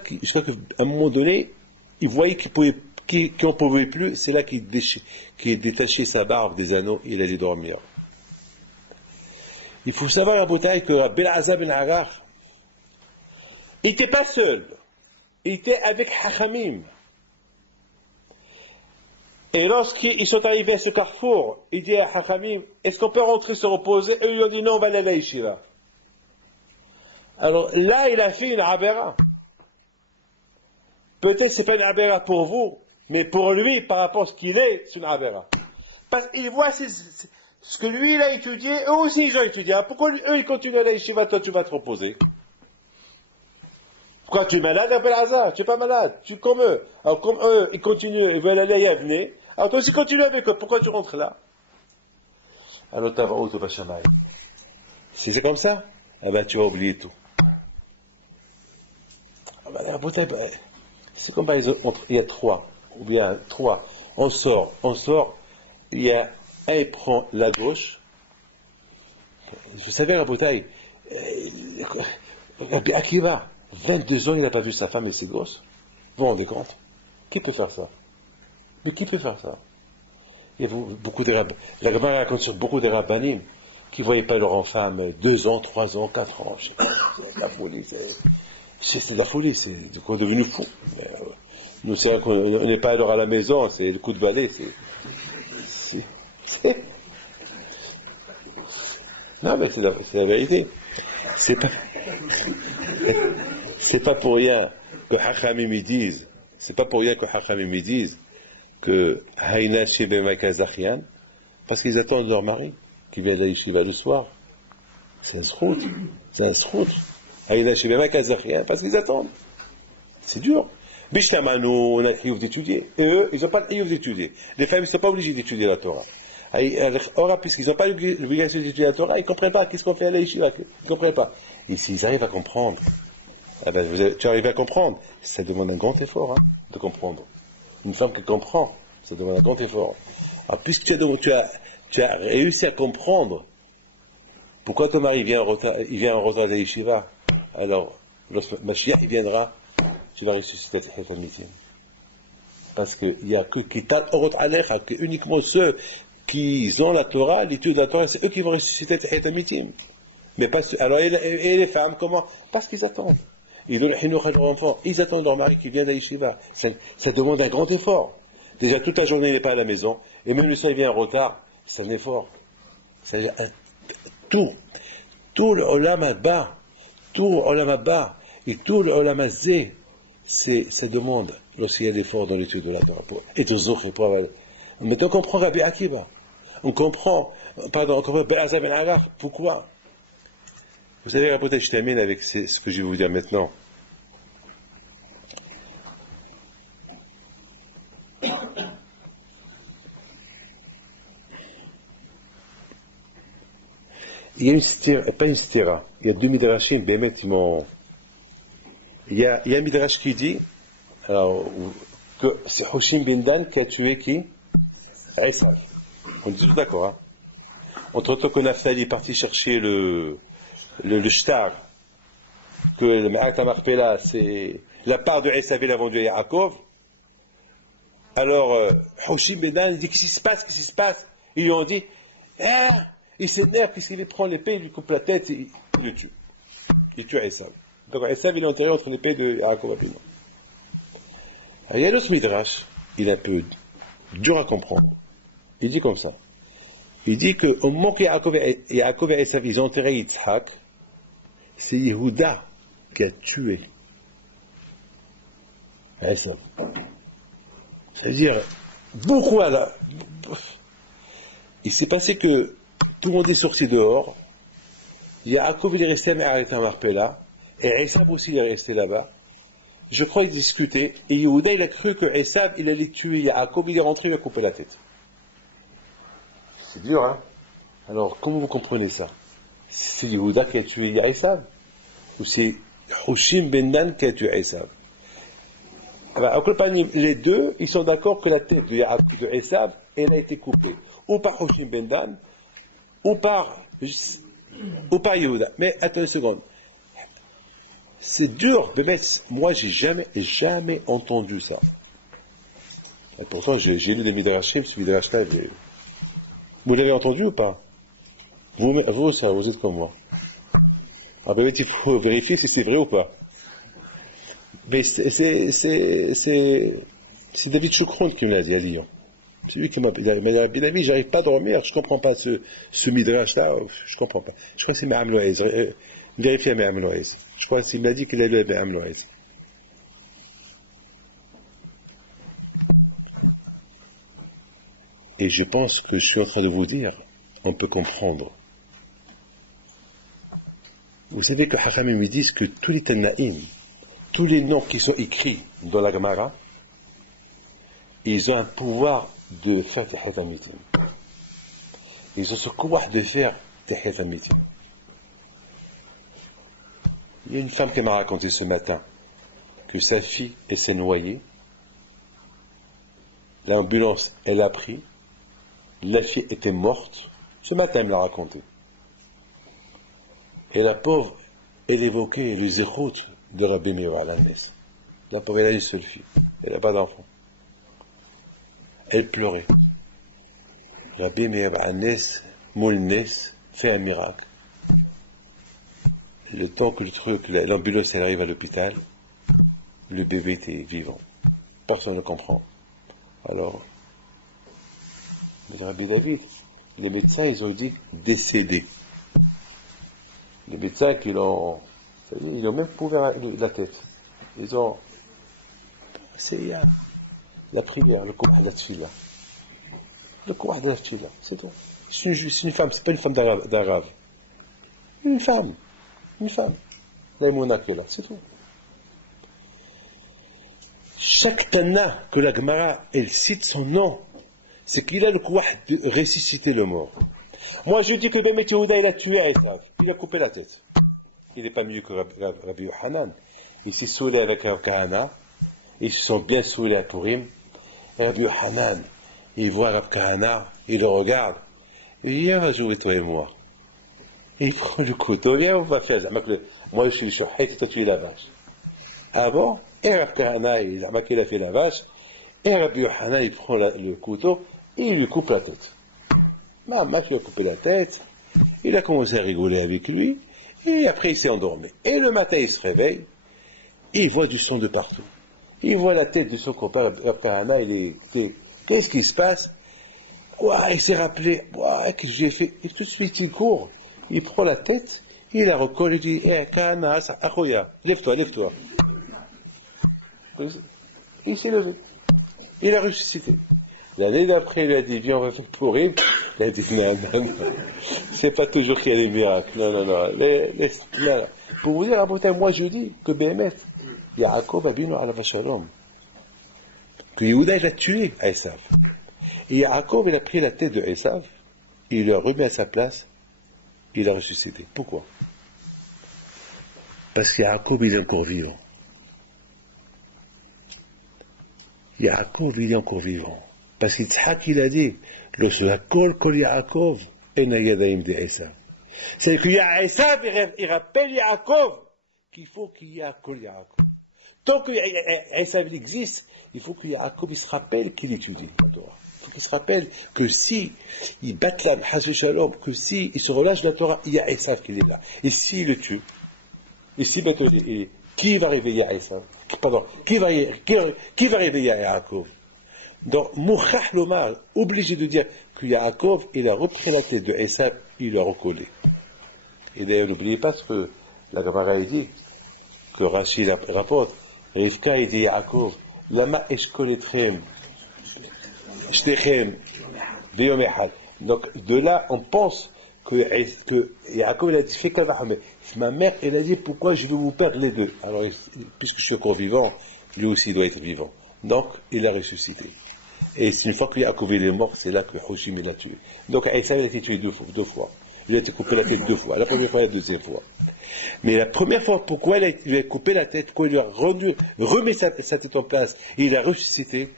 un moment donné, il voyait qu'il n'en pouvait plus, c'est là qu'il détachait sa barbe des anneaux, il allait dormir. Il faut savoir, Rabotai, que Belazar ben Arach, il n'était pas seul, il était avec Hachamim. Et lorsqu'ils sont arrivés à ce carrefour, il dit à Hachamim, est-ce qu'on peut rentrer se reposer? Eux, ils ont dit non, on va aller à la yeshiva. Alors là, il a fait une abéra. Peut-être que ce n'est pas une abéra pour vous, mais pour lui, par rapport à ce qu'il est, c'est une abéra. Parce qu'il voit ce que lui, il a étudié, eux aussi, ils ont étudié. Pourquoi eux, ils continuent à la yeshiva, toi, tu vas te reposer? Pourquoi tu es malade, Abel Hazar? Tu n'es pas malade, tu es comme eux. Alors, comme eux, ils continuent, ils veulent aller à venir. Alors, toi aussi, continue avec eux. Pourquoi tu rentres là? Alors, tu vas au Tobachamay. Si c'est comme ça, eh ben, tu vas oublier tout. C'est comme par exemple, il y a trois, ou bien trois. On sort, il y a un, il prend la gauche. Je savais la bouteille. Rabbi Akiva, 22 ans, il n'a pas vu sa femme et ses gosses. Vous vous rendez compte? Qui peut faire ça? Mais qui peut faire ça? Il y a beaucoup de rabbins. La Gemara raconte sur beaucoup de rabbinim qui ne voyaient pas leur femme 2 ans, 3 ans, 4 ans. C'est de la folie. C'est de la folie. C'est devenu fou. Mais, nous, c'est vrai qu'on n'est pas alors à la maison. C'est le coup de balai. Non, mais c'est la vérité. C'est pas pour rien que Hachamim disent. C'est pas pour rien que Hachamim disent que Haïna Shebema Kazachian, parce qu'ils attendent leur mari qui vient d'Aïshiva le soir. C'est un srout. Haïna Shebema Kazachian, parce qu'ils attendent. C'est dur. Bishtamanu, on a le d'étudier. Et eux, ils n'ont pas le d'étudier. Les femmes ne sont pas obligées d'étudier la Torah. Or, puisqu'ils n'ont pas l'obligation d'étudier la Torah, ils ne comprennent pas qu'est-ce qu'on fait à l'Aïshiva. Ils ne comprennent pas. Et s'ils arrivent à comprendre, eh ben, tu arrives à comprendre, ça demande un grand effort de comprendre. Une femme qui comprend, ça demande un grand effort. Alors, puisque tu as réussi à comprendre pourquoi ton mari vient en retard de l'Yeshiva, alors, lorsque Mashiach il viendra, tu vas ressusciter Tchiat Amitim. Parce qu'il n'y a que Kitat Orot Alecha, que uniquement ceux qui ont la Torah, l'étude de la Torah, c'est eux qui vont ressusciter Tchiat Amitim. Mais pas ceux, alors, et les femmes, comment? Parce qu'ils attendent. Ils donnent le chinuch à leurs enfants. Ils attendent leur mari qui vient d'Aïshiva. Ça demande un grand effort. Déjà, toute la journée, il n'est pas à la maison. Et même le soir, il vient en retard. C'est un effort. Tout le Olam Abba, et tout le Olam Hazé, ça demande lorsqu'il y a l'effort dans l'étude de la Torah. Et tout Zoch, mais on comprend Rabbi Akiva. On comprend Be'azah ben Arach. Pourquoi? Vous savez, peut-être je termine avec ce que je vais vous dire maintenant. Il y a une stira, pas une stira, il y a deux midrashim, bémet, il y a un midrash qui dit, alors, que c'est Hoshim ben Dan qui a tué qui? Esav. On est tous d'accord, Entre-temps que Naphtali est parti chercher le shtar, que le Ma'at HaMachpelah, c'est la part de Esav, il a vendu à Yaakov. Alors, Hoshim ben Dan, il dit, qu'est-ce qui se passe? Ils lui ont dit, il s'énerve, puisqu'il prend l'épée, il lui coupe la tête, et il le tue. Il tue Esav. Donc Esav, il est enterré entre l'épée de Yaakov Avinu. Il y a l'autre midrash, il est un peu dur à comprendre. Il dit comme ça. Il dit qu'au moment que Yaakov et Esav, ils ont enterré Yitzhak, c'est Yehuda qui a tué Esav. C'est-à-dire, beaucoup à la... Il s'est passé que tout le monde est sorti dehors, Yaakov il est resté à Ma'aret HaMachpelah, et Esav aussi il est resté là-bas. Je crois qu'ils discutaient, et Yehuda il a cru que Esav il allait tuer Yaakov, il est rentré, il a coupé la tête. C'est dur, Alors, comment vous comprenez ça? C'est Yehuda qui a tué Esav? Ou c'est Hoshim ben Dan qui a tué Esav? Les deux, ils sont d'accord que la tête de Esav, elle a été coupée. Ou par Hoshim ben Dan, ou par Yehuda. Mais attends une seconde. C'est dur, mais moi j'ai jamais entendu ça. Et pourtant j'ai lu des midrashim, ce midrash-là, vous l'avez entendu ou pas? Vous êtes comme moi. Il faut vérifier si c'est vrai ou pas. Mais c'est David Choukron qui me l'a dit à Lyon. C'est lui qui m'a dit, j'arrive pas à dormir, je comprends pas ce midrash-là, je comprends pas. Je crois que c'est Me'am Loez. Vérifiez à Me'am Loez. Je crois qu'il m'a dit qu'il a lu Me'am Loez. Et je pense que je suis en train de vous dire, on peut comprendre. Vous savez que Hachamim me disent que tous les Tannaïm, tous les noms qui sont écrits dans la Gemara, ils ont un pouvoir de faire Tchiat Amitim. Ils ont ce pouvoir de faire Tchiat Amitim. Il y a une femme qui m'a raconté ce matin. que sa fille, elle s'est noyée. L'ambulance, elle a pris. La fille était morte. Ce matin, elle me l'a raconté. Et la pauvre, elle évoquait le zérout de Rabbi Meir Alanes. La pauvre, elle a une seule fille. Elle n'a pas d'enfant. Elle pleurait. Rabbi Meir Alanes, Moulnes, fait un miracle. Le temps que l'ambulance elle arrive à l'hôpital, le bébé était vivant. Personne ne comprend. Alors, Rabbi David, les médecins, ils ont dit décédé. Les médecins ils ont même pas ouvert la tête. Ils ont, c'est la prière, le courage de la tfila. Le courage de la tfila, c'est tout. C'est une femme, c'est pas une femme d'arabe. Une femme. L'aïmouna qui est là, c'est tout. Chaque Tana que la Gemara, elle cite son nom, c'est qu'il a le courage de ressusciter le mort. Moi, je dis que Bémet Yehuda, il a tué Esav. Il a coupé la tête. Il n'est pas mieux que Rabbi Yohanan. Il s'est saoulé avec Rav Kahana. Ils se sont bien saoulés à Purim. Et Rabbi Yohanan, il voit Rav Kahana, il le regarde. Il dit, viens, on va jouer toi et moi. Et il prend le couteau, viens, on va faire. Moi, je suis le chouhet, et toi, tu es la vache. Ah bon? Et Rav Kahana, il a fait la vache. Et Rabbi Yohanan, il prend le couteau, et il lui coupe la tête. Maman qui lui a coupé la tête, il a commencé à rigoler avec lui, et après il s'est endormi. Et le matin il se réveille, et il voit du sang de partout. Il voit la tête de son copain, Rapahana, qu'est-ce qui se passe? Ouais, il s'est rappelé, ouais, qu'est-ce que j'ai fait? Et tout de suite il court, il prend la tête, il la recolle, il dit, Kahana, Achoya, lève-toi. Il s'est levé, il a ressuscité. L'année d'après, il a dit, viens, on va faire Purim. Il a dit, non. C'est pas toujours qu'il y a des miracles. Non. Non. Pour vous dire, moi je dis que Béhémet, Yaakov Abinu alav shalom, que Yehuda, il a tué Esav. Et Yaakov, il a pris la tête de Esav, il l'a remis à sa place, il a ressuscité. Pourquoi? Parce que Yaakov, il est encore vivant. Yaakov, il est encore vivant. Parce qu'Yitzhak, il a dit, le Shakol Kol Yaakov, en Yadaim de Esav. C'est-à-dire que Esav, il rappelle Yaakov qu'il faut qu'il y ait Kol Yaakov. Tant que Esav existe, il faut que Yaakov il se rappelle qu'il étudie la Torah. Il faut qu'il se rappelle que si il bat l'âme, Shalom, que si il se relâche de la Torah, il y a Esav qui est là. Et s'il le tue, et si qui va réveiller Esav? Pardon, qui va réveiller Yaakov? Donc, Mouchach Lomar, obligé de dire que Yaakov, il a repris la tête de Esav, il l'a recollé. Et d'ailleurs, n'oubliez pas ce que la Gemara dit, que Rachid rapporte, Rivka, il dit Yaakov, Lama eshkoletrem, shtechem, veyom echad. Donc, de là, on pense que Yaakov, il a dit, fais kavahame. Ma mère, elle a dit, pourquoi je vais vous perdre les deux? Alors, puisque je suis encore vivant, lui aussi doit être vivant. Donc, il a ressuscité. Et c'est une fois que Yaakov est mort, c'est là que Hoshim l'a tué. Donc Esav a été tué deux fois. Il a été coupé la tête deux fois. La première fois et la deuxième fois. Mais la première fois, pourquoi il lui a coupé la tête, pourquoi il lui a remis sa tête en place, et il a ressuscité?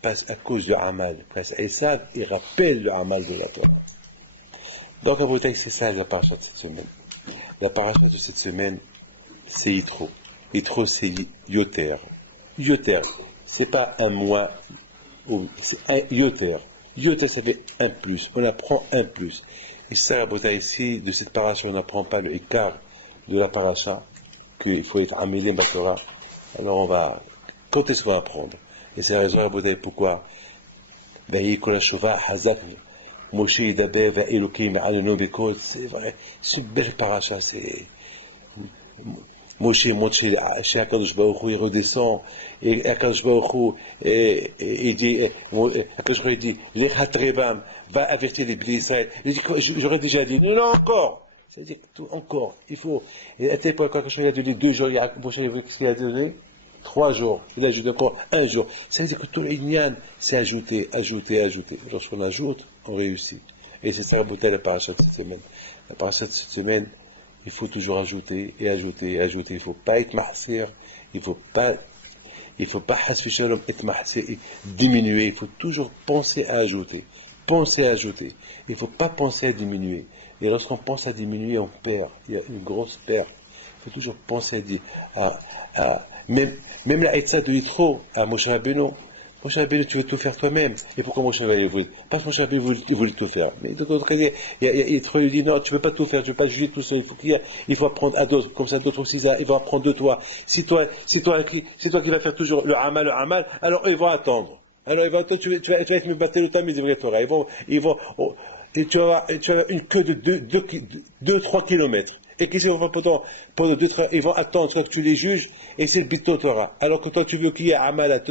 Parce à cause du Hamal. Parce qu'Esav, il rappelle le Hamal de la Torah. Donc à Bretagne, c'est ça la paracha de cette semaine. La paracha de cette semaine, c'est Yitro. Yitro, c'est Yoter. Yoter, c'est pas un mois. C'est un yoter. Yoter, ça fait un plus. On apprend un plus. Et ça, Rabota, ici, de cette paracha, on n'apprend pas le écart de la paracha, qu'il faut être amélé Batora. Alors on va, quand est-ce qu'on va apprendre? Et c'est la raison, Rabota, pourquoi? Moshe Yidaber, Elokim, Aleno Bekol, c'est vrai, c'est une belle paracha, c'est. Moshe monte chez Akadosh Baruch Hu, il redescend, et Akadosh Baruch Hu, il dit, Akadosh Baruch Hu dit, Lechat Rebam, va avertir les Bnei Israël. Il dit, j'aurais déjà dit, non, encore. C'est-à-dire, encore, il faut, et à tel point, quand Akadosh Baruch Hu a donné 2 jours, Moshe, qu'est-ce qu'il a donné? 3 jours. Il ajoute encore 1 jour. Ça veut dire que tout l'Inyan, c'est ajouter. Lorsqu'on ajoute, on réussit. Et c'est ça, la paracha de cette semaine. La paracha de cette semaine, il faut toujours ajouter. Il ne faut pas être martyr. Il ne faut pas Il ne faut pas diminuer, il faut toujours penser à ajouter. Penser à ajouter. Il ne faut pas penser à diminuer. Et lorsqu'on pense à diminuer, on perd. Il y a une grosse perte. Il faut toujours penser même la Etza de Yitro, à Moshe Rabbeinu. Moshe Rabbeinu, tu veux tout faire toi-même. Et pourquoi Moshe Rabbeinu voulait? Parce que Moshe Rabbeinu voulait tout faire. Mais de l'autre côté, Yitro lui dit, non, tu ne peux pas tout faire, tu ne peux pas juger tout seul. Il faut apprendre à d'autres. Comme ça, d'autres aussi, ils vont apprendre de toi. C'est toi qui vas faire toujours le amal, alors eux, ils vont attendre. Alors, ils vont attendre, tu vas être me battre le temps, mais devraient Torah. Et tu vas avoir une queue de 2-3 kilomètres. Et qu'est-ce qu'ils vont faire pendant 2-3, ils vont attendre soit que tu les juges, et c'est le bito Torah. Alors que toi, tu veux qu'il y ait Amalat,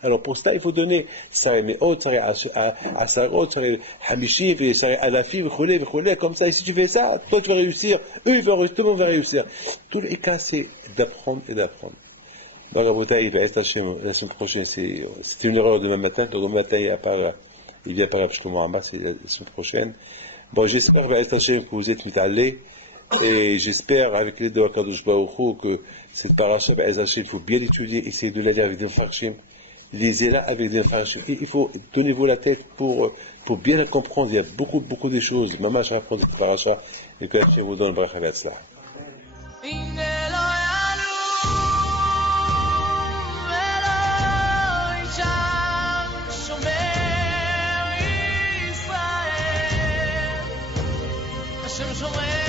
alors pour cela, il faut donner Saré Meot, Saré Asarot, Saré Hamishim, Saré Alafi, comme ça. Et si tu fais ça, toi, tu vas réussir, eux, ils vont réussir, tout le monde va réussir. Tous les cas, c'est d'apprendre et d'apprendre. Donc, la semaine prochaine, c'était une erreur demain matin, donc demain matin, il vient par Shlomo Hamas, c'est la semaine prochaine. Bon, j'espère, que vous êtes allés. Et j'espère, avec les deux Akadosh Baruch Hu, que cette paracha, il faut bien l'étudier, essayer de l'aller avec des farshim. Lisez-la avec des farshim. Il faut, donnez-vous la tête pour bien la comprendre. Il y a beaucoup de choses. Maman, je vais apprendre cette paracha, et que Dieu vous donne le bracha v'atzlach. Hashem shomer